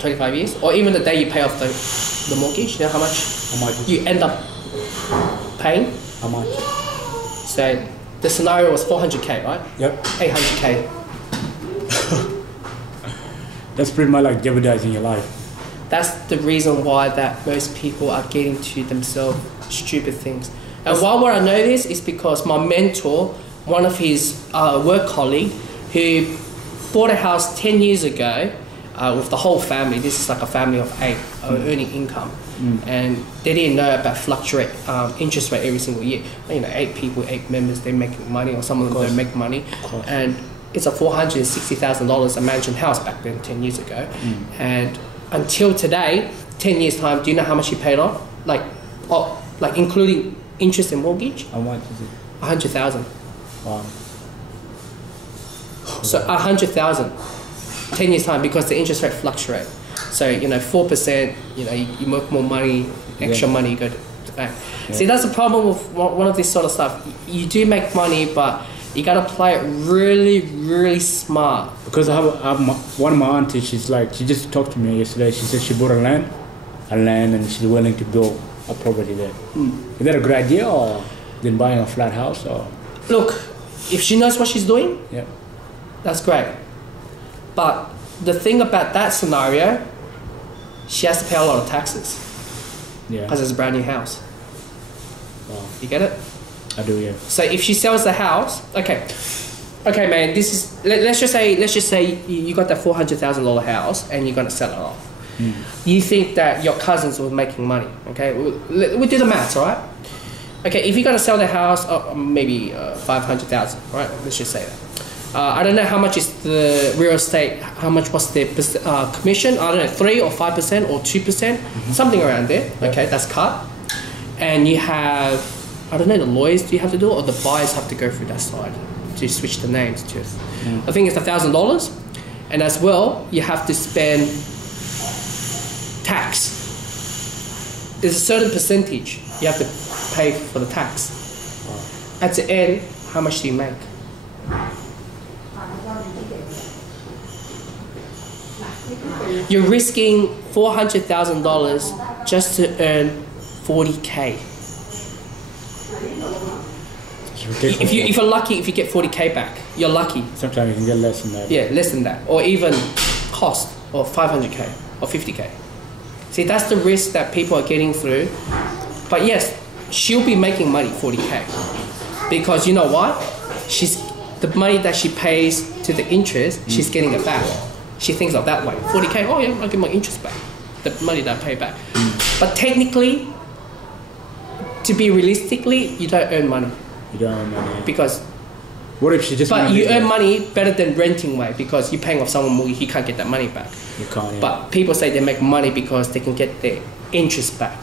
25 years, or even the day you pay off the mortgage, you know how much you end up paying? How much? So the scenario was 400k, right? Yep. 800k. That's pretty much like jeopardizing your life. That's the reason why that most people are getting to themselves stupid things. And why would I know this is because my mentor, one of his work colleague, who bought a house 10 years ago with the whole family. This is like a family of 8 earning income. And they didn't know about fluctuate interest rate every single year. You know, 8 people, 8 members, they're making money, or some of them don't make money. And it's a $460,000 a mansion house back then, 10 years ago. And until today, 10 years time, do you know how much he paid off? Like including interest and mortgage? How much is it? 100,000. Wow. So 100,000, 10 years time, because the interest rate fluctuate. So, you know, 4%, you know, you make more money, extra money, you go to the bank. Yeah. See, that's the problem with one of this sort of stuff. You do make money, but you gotta play it really, really smart. Because I have one of my aunties, she just talked to me yesterday. She said she bought a land and she's willing to build a property there. Is that a good idea, or than buying a flat house? Or? Look, if she knows what she's doing, yeah, that's great. But the thing about that scenario, she has to pay a lot of taxes. Yeah. Because it's a brand new house. Wow. You get it? I do, yeah. So if she sells the house, okay, man, this is, let's just say you got that $400,000 house and you're gonna sell it off. You think that your cousins were making money, okay? We'll do the maths, all right? Okay, if you're gonna sell the house, maybe 500,000, right? Let's just say that. I don't know how much is the real estate, how much was the commission? I don't know, 3 or 5% or 2%, something around there. Okay, that's cut. And you have, I don't know, the lawyers do you have to do it, or the buyers have to go through that side to switch the names to. I think it's $1,000. And as well, you have to spend tax. There's a certain percentage you have to pay for the tax. At the end, how much do you make? You're risking $400,000 just to earn 40k. If you're lucky, if you get 40k back, you're lucky. Sometimes you can get less than that. Yeah, less than that, or even cost, or 500k, or 50k. See, that's the risk that people are getting through. But yes, she'll be making money, 40k, because you know what? The money that she pays to the interest, she's getting it back. She thinks of that way. 40k, oh yeah, I'll get my interest back, the money that I pay back. But technically, to be realistically, you don't earn money. You don't earn money. Because, what if she just? But you earn money better than renting way, because you're paying off someone more, he can't get that money back. You can't. Yeah. But people say they make money because they can get their interest back,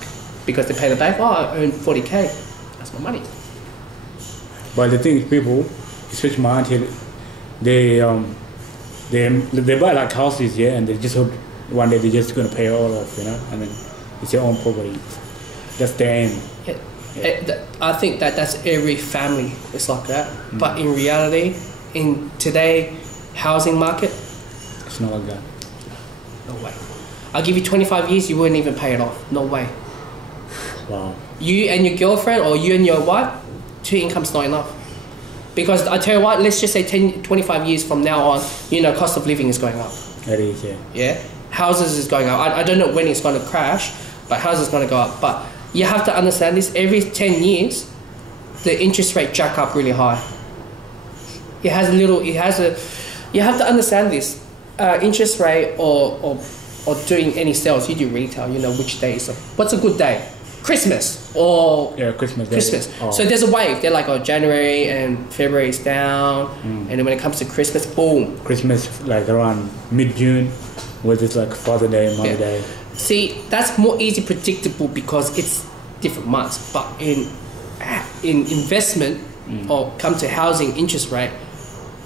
because they pay the bank. Oh, I earn 40k, that's my money. But the thing is, people, especially my auntie, they buy like houses here, and they just hope one day they're just gonna pay it all off, you know. I mean, it's your own property. That's the aim. Yeah. I think that's every family is like that. But in reality, in today housing market, it's not like that. No way. I'll give you 25 years, you wouldn't even pay it off. No way. Wow. You and your girlfriend, or you and your wife, 2 incomes not enough. Because I tell you what, let's just say 25 years from now on, you know, cost of living is going up. It is, yeah. Yeah? Houses is going up. I don't know when it's going to crash, but houses is going to go up. But you have to understand this, every 10 years, the interest rate jack up really high. You have to understand this. Interest rate or doing any sales, you do retail, you know which day is, what's a good day? Christmas or Christmas. Oh. So there's a wave. They're like, January and February is down, and then when it comes to Christmas, boom. Christmas like around mid-June, where it's like Father Day and Mother Day. See, that's more easy predictable because it's different months. But in investment or come to housing interest rate,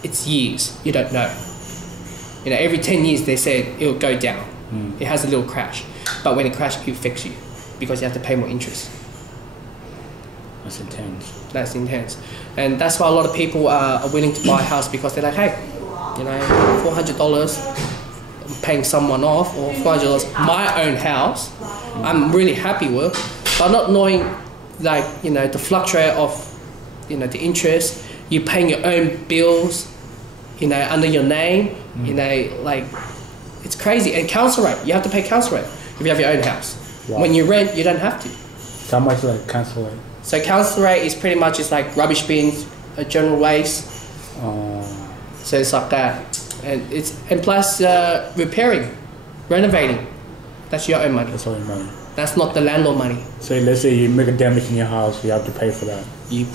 it's years. You don't know. You know, every 10 years they say it'll go down. It has a little crash, but when it crashes, it affects you, because you have to pay more interest. That's intense. That's intense. And that's why a lot of people are willing to buy a house, because they're like, hey, you know, $400, paying someone off or $400 my own house, I'm really happy with, but not knowing like, you know, the fluctuate of, you know, the interest, you paying your own bills, you know, under your name, you know, like it's crazy. And council rate, you have to pay council rate if you have your own house. Wow. When you rent, you don't have to. How much like cancel it? So council rate is pretty much it's like rubbish bins, general waste. So it's like that, and plus repairing, renovating. That's your own money. That's all your money. That's not the landlord money. So let's say you make a damage in your house, you have to pay for that. You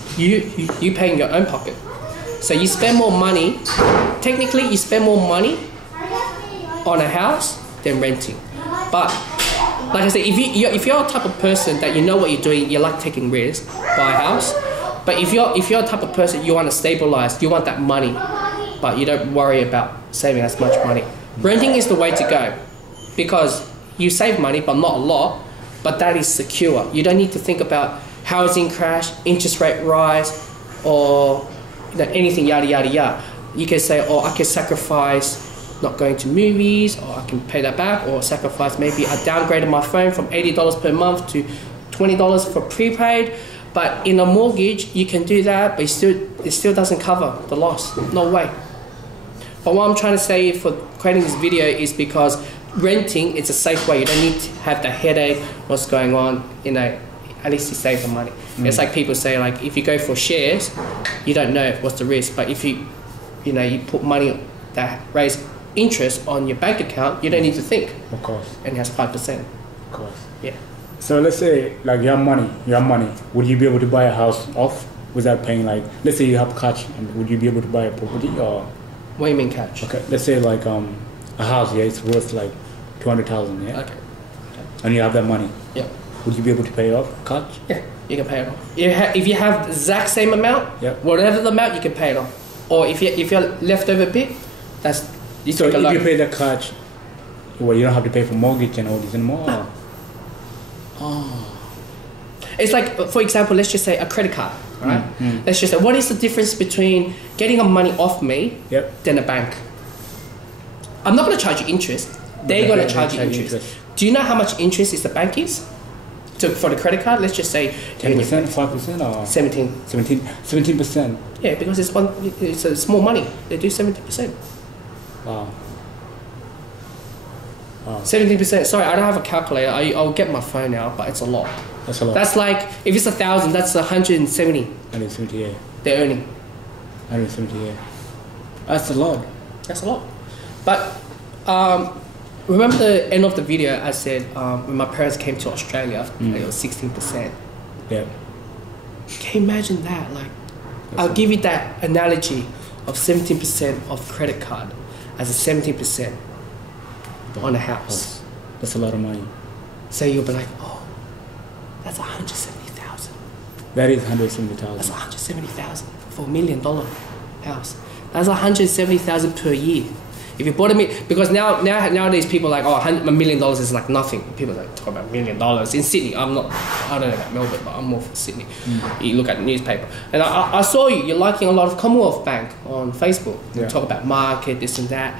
pay in your own pocket. So you spend more money. Technically, you spend more money on a house than renting. But like I said, if you're a type of person that you know what you're doing, you like taking risks, buy a house. But if you're a type of person you want to stabilize, you want that money, but you don't worry about saving as much money. Renting is the way to go, because you save money, but not a lot. But that is secure. You don't need to think about housing crash, interest rate rise, or you know, anything yada yada yada. You can say, oh, I can sacrifice not going to movies, or I can pay that back, or sacrifice maybe I downgraded my phone from $80 per month to $20 for prepaid. But in a mortgage, you can do that, but it still doesn't cover the loss. No way. But what I'm trying to say for creating this video is because renting, it's a safe way. You don't need to have the headache, what's going on, you know, at least you save the money. It's like people say, like, if you go for shares, you don't know what's the risk. But if you put money that raise interest on your bank account, you don't need to think. Of course. And it has 5%. Of course. Yeah. So let's say like you have money. Would you be able to buy a house off without paying, like, let's say you have cash, and would you be able to buy a property or? What do you mean cash? Okay, let's say like a house, yeah, it's worth like 200,000, yeah. Okay. And you have that money. Yeah. Would you be able to pay off cash? Yeah, you can pay it off. If you have the exact same amount, Yeah. whatever the amount, you can pay it off. Or if you're left over a bit, that's you So take a if loan. you pay the cash, well, you don't have to pay for mortgage and all this anymore. Or? It's like, for example, let's just say a credit card, right? Let's just say, what is the difference between getting money off me Yep. than a bank? I'm not going to charge you interest. They're going to charge you interest. Do you know how much interest is the bank is? For the credit card, let's just say 10%, 5%, or 17. 17%. Yeah, because it's a small money. They do 70%. Wow. 17%. Sorry, I don't have a calculator. I'll get my phone out, but it's a lot. That's a lot. That's like, if it's 1,000, that's 170 170, yeah. they're earning. 170, yeah. That's a lot. That's a lot. But remember the end of the video, I said when my parents came to Australia, it was 16%. Yeah. Can you imagine that? Like, I'll give you that analogy of 17% of credit card as a 17% on a house. That's a lot of money. So you'll be like, oh, that's 170,000. That is That's 170,000. 170,000 for $1 million house. That's 170,000 per year. If you bought because nowadays people are like, oh, $1 million is like nothing. People like talk about $1 million in Sydney. I don't know about Melbourne, but I'm more from Sydney. You look at the newspaper, and I saw you're liking a lot of Commonwealth Bank on Facebook. You talk about market, this and that.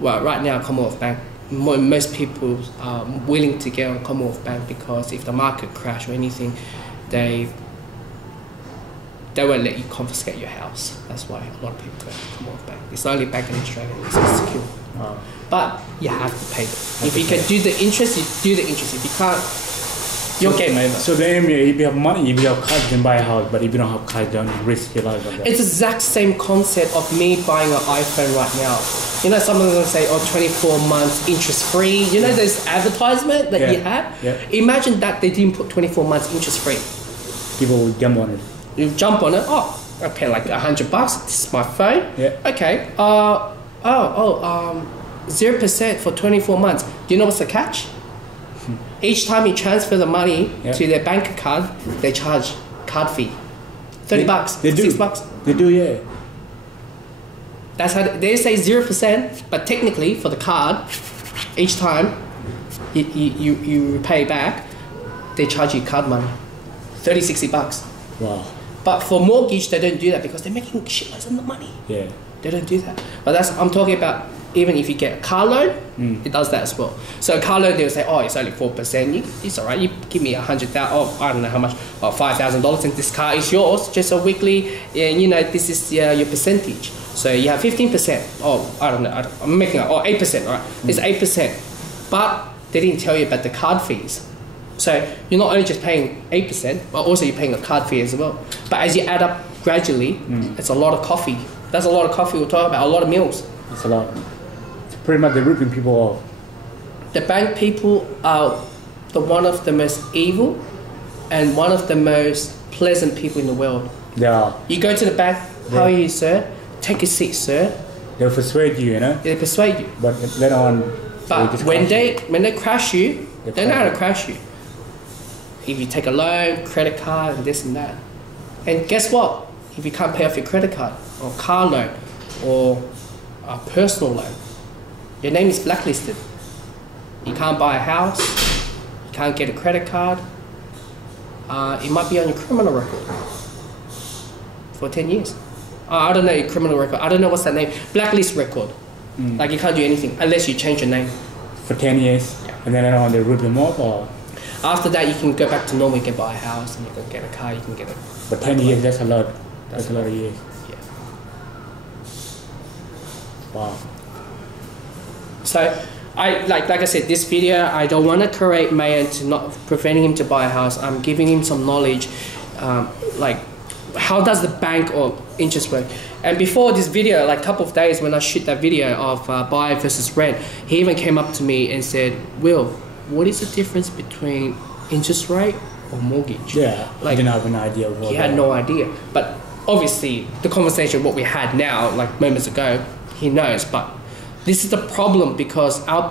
Well, right now Commonwealth Bank, most people are willing to get on Commonwealth Bank because if the market crash or anything, they won't let you confiscate your house. That's why a lot of people go to Commonwealth Bank. It's the only bank in Australia that's secure. But you have to pay it. If you can do the interest, you do the interest. If you can't, you're game over. So the aim, if you have money, if you have cash, you can buy a house. But if you don't have cash, don't risk your life like that. It's the exact same concept of me buying an iPhone right now. You know, someone's going to say, oh, 24 months interest free. You know those advertisement that you have? Yeah. Imagine that they didn't put 24 months interest free. People will jump on it. You jump on it, oh, I pay like $100, this is my phone. Yeah. Okay, 0% for 24 months. Do you know what's the catch? Each time you transfer the money to their bank account, they charge card fee. $30, They do. $6. They do, yeah. That's how they say 0%, but technically for the card, each time you pay back, they charge you card money, $60. Wow. But for mortgage, they don't do that because they're making shitloads of money. Yeah. They don't do that. But I'm talking about even if you get a car loan, it does that as well. So a car loan, they'll say, oh, it's only 4%. It's all right. You give me 100,000, oh, I don't know how much, or $5,000, and this car is yours. Just a weekly, this is your percentage. So you have 15%. Oh, I don't know. I'm making up. Oh, 8%. All right, it's 8%. But they didn't tell you about the card fees. So you're not only just paying 8%, but also you're paying a card fee as well. But as you add up gradually, it's a lot of coffee. That's a lot of coffee we're talking about, a lot of meals. It's a lot. It's pretty much they're ripping people off. The bank people are one of the most evil and one of the most pleasant people in the world. Yeah. You go to the bank, how are you, sir? Take a seat, sir. They'll persuade you, They persuade you. But later on, but when they crash you, they know how to crash you. If you take a loan, credit card, and this and that. And guess what? If you can't pay off your credit card, or car loan, or a personal loan, your name is blacklisted. You can't buy a house, you can't get a credit card. It might be on your criminal record for 10 years. I don't know your criminal record. I don't know what's that name. Blacklist record. Like you can't do anything unless you change your name. For 10 years, and then later on they rip them off, or? After that, you can go back to normal. You can buy a house, and you can get a car. You can get a. But 10 years, that's a lot. That's a lot of years. Yeah. Wow. So, like I said, this video, I don't want to correct Mayan to not preventing him to buy a house. I'm giving him some knowledge, like how does the bank or interest work. And before this video, like a couple of days when I shoot that video of buy versus rent, he even came up to me and said, Will, what is the difference between interest rate or mortgage? Yeah, like, I didn't have an idea of what. He had no idea. But obviously, the conversation what we had now, like moments ago, he knows. But this is the problem because our